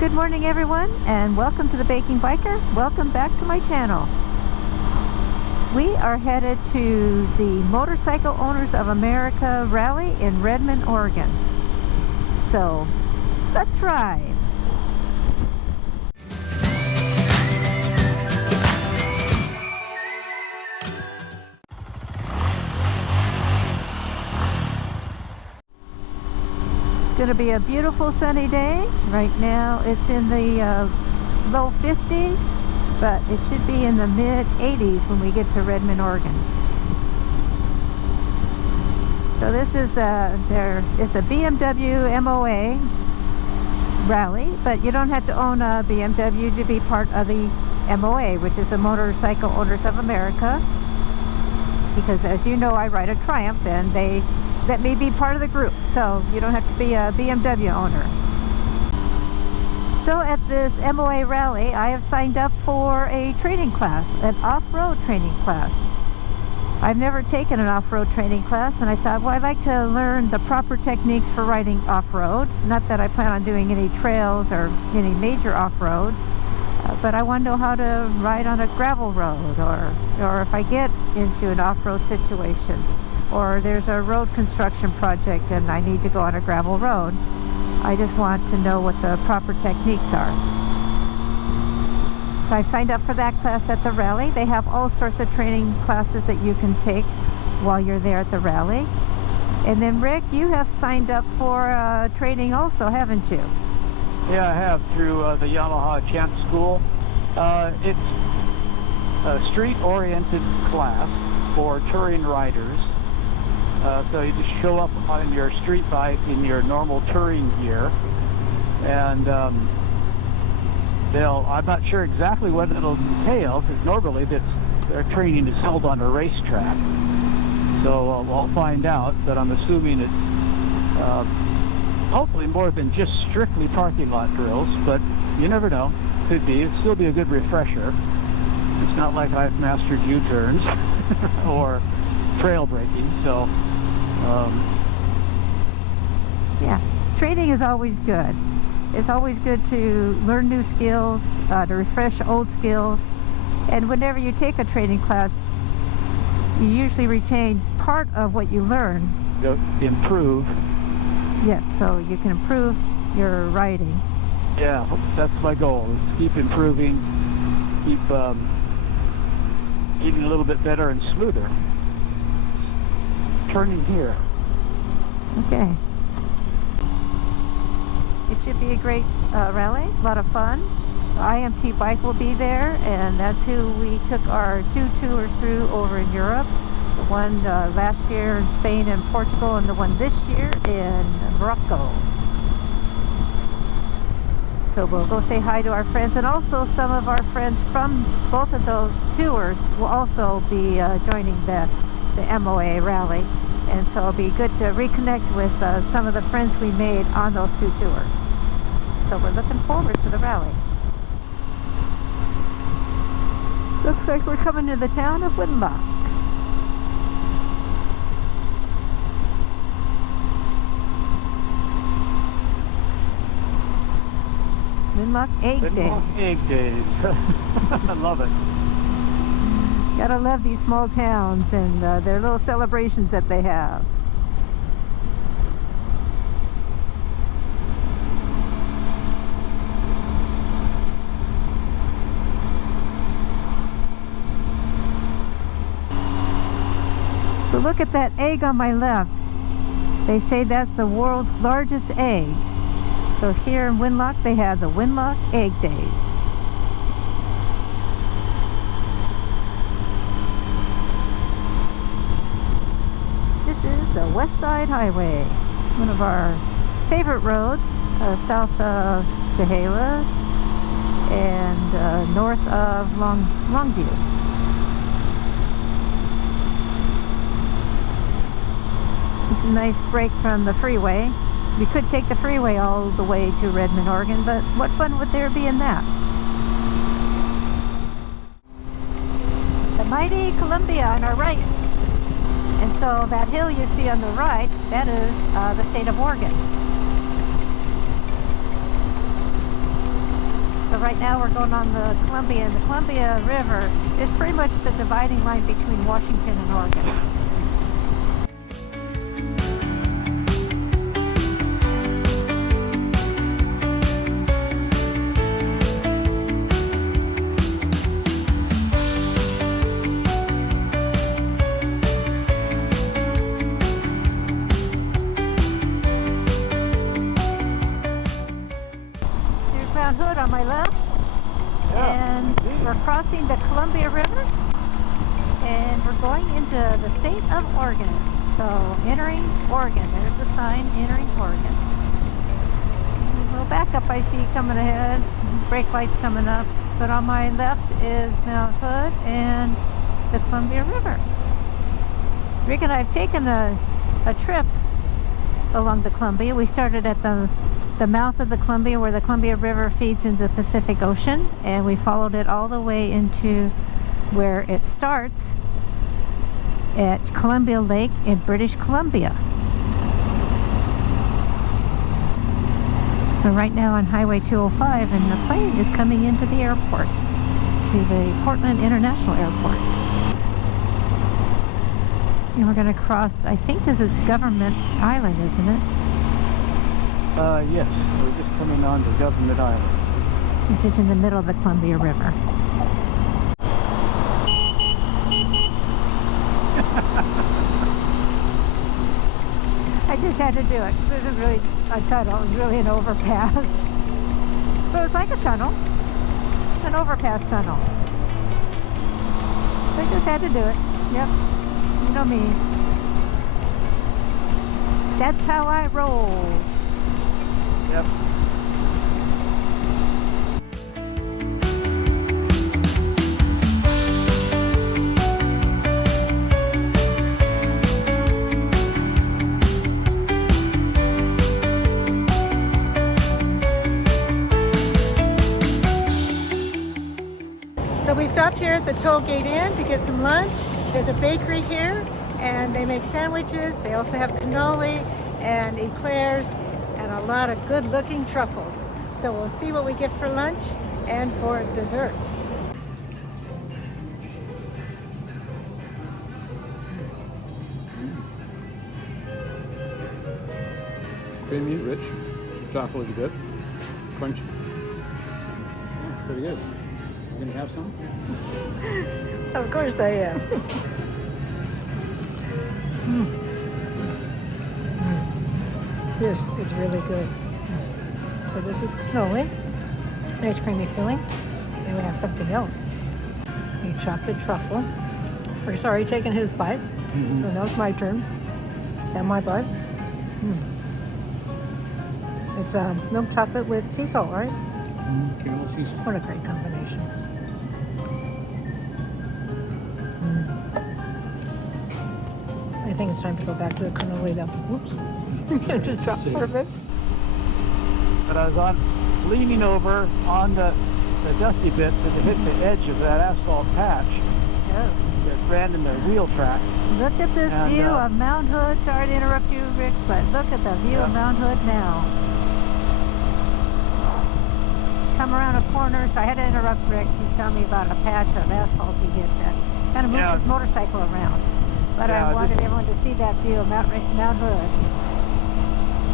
Good morning everyone, and welcome to the Baking Biker. Welcome back to my channel. We are headed to the Motorcycle Owners of America Rally in Redmond, Oregon. So, let's ride! It's going to be a beautiful sunny day. Right now it's in the low 50s, but it should be in the mid 80s when we get to Redmond, Oregon. So this is it's a BMW MOA Rally, but you don't have to own a BMW to be part of the MOA, which is the Motorcycle Owners of America, because as you know I ride a Triumph and they let me be part of the group, so you don't have to be a BMW owner. So at this MOA Rally, I have signed up for a training class, an off-road training class. I've never taken an off-road training class, and I thought, well, I'd like to learn the proper techniques for riding off-road. Not that I plan on doing any trails or any major off-roads, but I want to know how to ride on a gravel road, or if I get into an off-road situation, or there's a road construction project and I need to go on a gravel road. I just want to know what the proper techniques are. So I signed up for that class at the rally. They have all sorts of training classes that you can take while you're there at the rally. And then Rick, you have signed up for training also, haven't you? Yeah, I have, through the Yamaha Champ School. It's a street-oriented class for touring riders. So you just show up on your street bike in your normal touring gear, and I'm not sure exactly what it'll entail, because normally their training is held on a racetrack. So I'll find out, but I'm assuming it's hopefully more than just strictly parking lot drills, but you never know. Could be. It'll still be a good refresher. It's not like I've mastered U-turns or trail braking, so yeah, training is always good. It's always good to learn new skills, to refresh old skills, and whenever you take a training class, you usually retain part of what you learn. Improve. Yes, so you can improve your riding. Yeah, that's my goal, is to keep improving, keep getting a little bit better and smoother. Turning here. Okay. It should be a great rally, a lot of fun. IMT Bike will be there, and that's who we took our 2 tours through over in Europe. The one last year in Spain and Portugal, and the one this year in Morocco. So we'll go say hi to our friends, and also some of our friends from both of those tours will also be joining the MOA Rally. And so it'll be good to reconnect with some of the friends we made on those 2 tours. So we're looking forward to the rally. Looks like we're coming to the town of Winlock. Winlock Egg Day. Winlock Egg Days. I love it. Gotta love these small towns and their little celebrations that they have. So look at that egg on my left. They say that's the world's largest egg. So here in Winlock they have the Winlock Egg Days. This is the West Side Highway, one of our favorite roads, south of Chehalis and north of Longview. It's a nice break from the freeway. We could take the freeway all the way to Redmond, Oregon, but what fun would there be in that? The mighty Columbia on our right. And so that hill you see on the right, that is the state of Oregon. but right now we're going on the Columbia, and the Columbia River is pretty much the dividing line between Washington and Oregon. Hood on my left, and we're crossing the Columbia River, and we're going into the state of Oregon. So entering Oregon, there's the sign, entering Oregon. A little backup I see coming ahead, brake lights coming up, but on my left is Mount Hood and the Columbia River. Rick and I have taken a trip along the Columbia. We started at the mouth of the Columbia, where the Columbia River feeds into the Pacific Ocean, and we followed it all the way into where it starts at Columbia Lake in British Columbia. We're right now on Highway 205, and the plane is coming into the airport, to the Portland International Airport. And we're going to cross, I think this is Government Island, isn't it? Yes, we're just coming on to Government Island. Which is in the middle of the Columbia River. I just had to do it. This is really a tunnel. It's really an overpass. But it's like a tunnel. An overpass tunnel. I just had to do it. Yep. You know me. That's how I roll. Yep. So we stopped here at the Toll Gate Inn to get some lunch. There's a bakery here, and they make sandwiches. They also have cannoli and eclairs and a lot of good-looking truffles. So we'll see what we get for lunch and for dessert. Creamy, rich, chocolate is good, crunchy. Pretty good. You gonna have some? Of course I am. This is really good. So this is cannoli, nice creamy filling. Then we have something else. A chocolate truffle. We're sorry, taking his bite. So now it's my turn. And my bite. It's milk chocolate with sea salt, right? Caramel sea salt. What a great combination. I think it's time to go back to the cannoli though. Whoops. Just dropped perfect. But I was leaning over on the dusty bit to hit the edge of that asphalt patch that ran in the wheel track. Look at this view of Mount Hood. Sorry to interrupt you, Rick, but look at the view of Mount Hood now. Come around a corner, so I had to interrupt Rick. He's telling me about a patch of asphalt he hit that kind of moved his motorcycle around. But I wanted everyone to see that view of Mount Hood.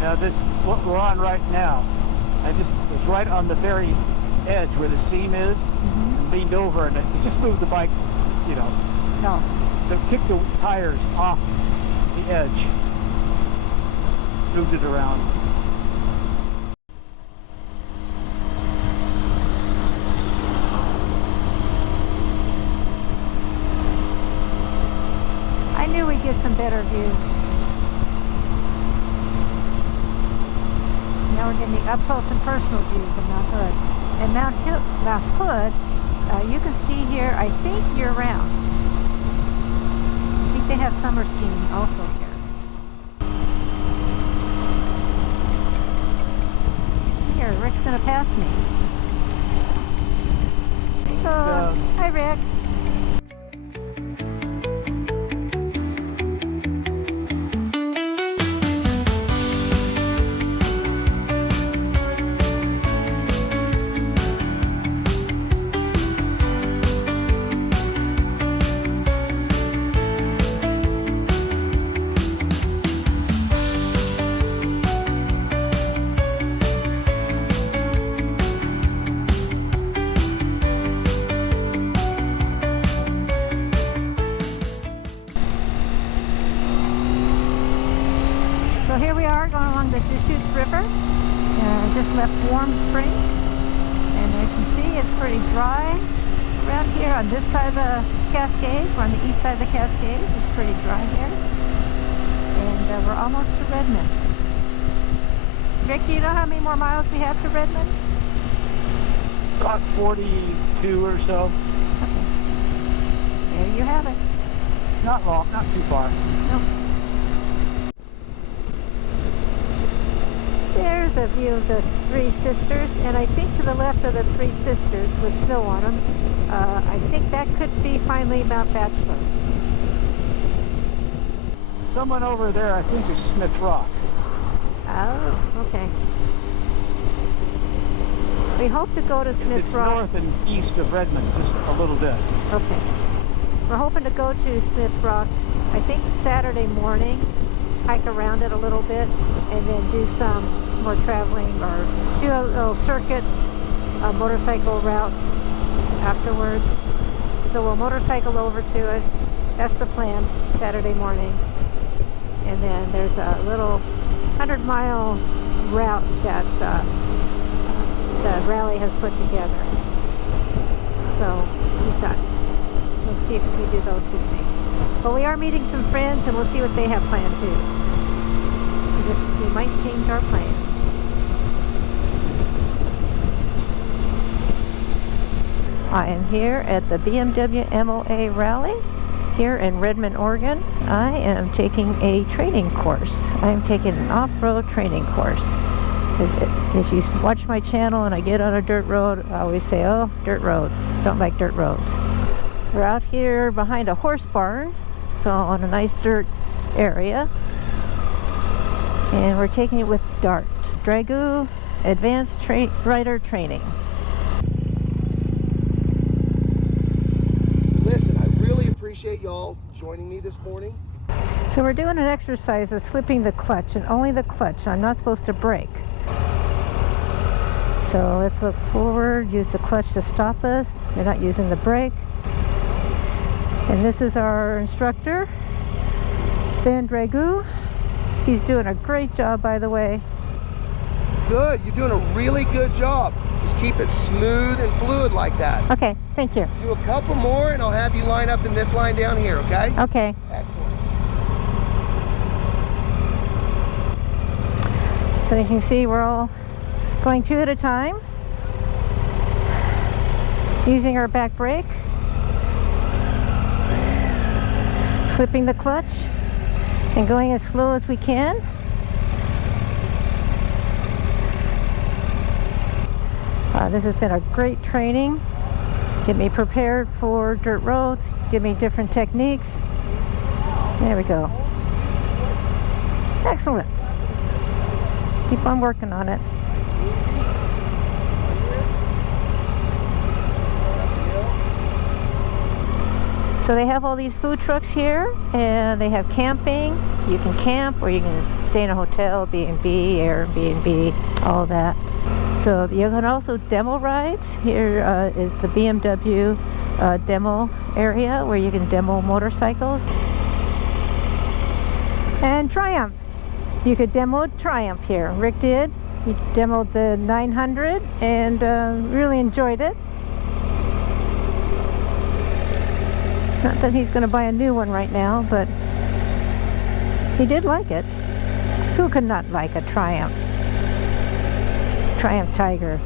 Yeah, this what we're on right now. I just was right on the very edge where the seam is, and leaned over, and it just moved the bike, you know. No. To kick the tires off the edge. Moved it around. I knew we'd get some better views. Now we're getting the up close and personal views of Mount Hood. And Mount Hood, you can see here, I think, year round. I think they have summer skiing also here. Here, Rick's going to pass me. So, hi, Rick. the Deschutes River. Just left Warm Springs, and as you can see, it's pretty dry around here on this side of the Cascades. We're on the east side of the Cascades. It's pretty dry here, and we're almost to Redmond. Rick, do you know how many more miles we have to Redmond? About 42 or so. Okay. There you have it. Not long, not too far. Nope. There's a view of the Three Sisters, and I think to the left of the Three Sisters with snow on them, I think that could be finally Mount Bachelor. Someone over there, I think, is Smith Rock. Oh, okay. We hope to go to Smith It's Rock. north and east of Redmond, just a little bit. Okay. We're hoping to go to Smith Rock, I think Saturday morning, hike around it a little bit, and then do some more traveling or do a little circuit, a motorcycle route afterwards. So we'll motorcycle over to it. That's the plan, Saturday morning. And then there's a little 100-mile route that the rally has put together. So we'll see if we do those two things. But we are meeting some friends, and we'll see what they have planned too. We might change our plans. I am here at the BMW MOA Rally here in Redmond, Oregon. I am taking a training course. I am taking an off-road training course. If you watch my channel and I get on a dirt road, I always say, oh, dirt roads. Don't like dirt roads. We're out here behind a horse barn, so on a nice dirt area. And we're taking it with D.A.R.T, Dragoo Adventure Rider Training. Listen, I really appreciate y'all joining me this morning. So we're doing an exercise of slipping the clutch, and only the clutch. I'm not supposed to brake. So let's look forward, use the clutch to stop us. We're not using the brake. And this is our instructor, Ben Dragoo. He's doing a great job, by the way. Good, you're doing a really good job. Just keep it smooth and fluid like that. Okay, thank you. Do a couple more and I'll have you line up in this line down here, okay? Okay. Excellent. So you can see we're all going two at a time, using our back brake, flipping the clutch, and going as slow as we can. This has been a great training. Get me prepared for dirt roads, give me different techniques. There we go. Excellent. Keep on working on it. So they have all these food trucks here, and they have camping. You can camp, or you can stay in a hotel, B&B, Airbnb, all that. So you can also demo rides. Here is the BMW demo area where you can demo motorcycles. And Triumph. You could demo Triumph here. Rick did. He demoed the 900 and really enjoyed it. Not that he's going to buy a new one right now, but he did like it. Who could not like a Triumph? Triumph Tiger.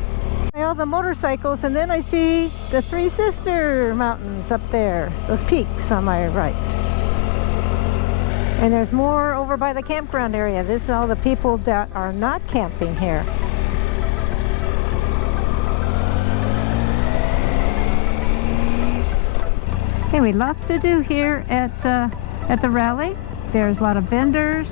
All the motorcycles, and then I see the Three Sister Mountains up there. Those peaks on my right. And there's more over by the campground area. This is all the people that are not camping here. Anyway, lots to do here at the rally. There's a lot of vendors.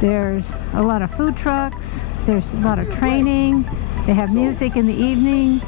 There's a lot of food trucks. There's a lot of training. They have music in the evening.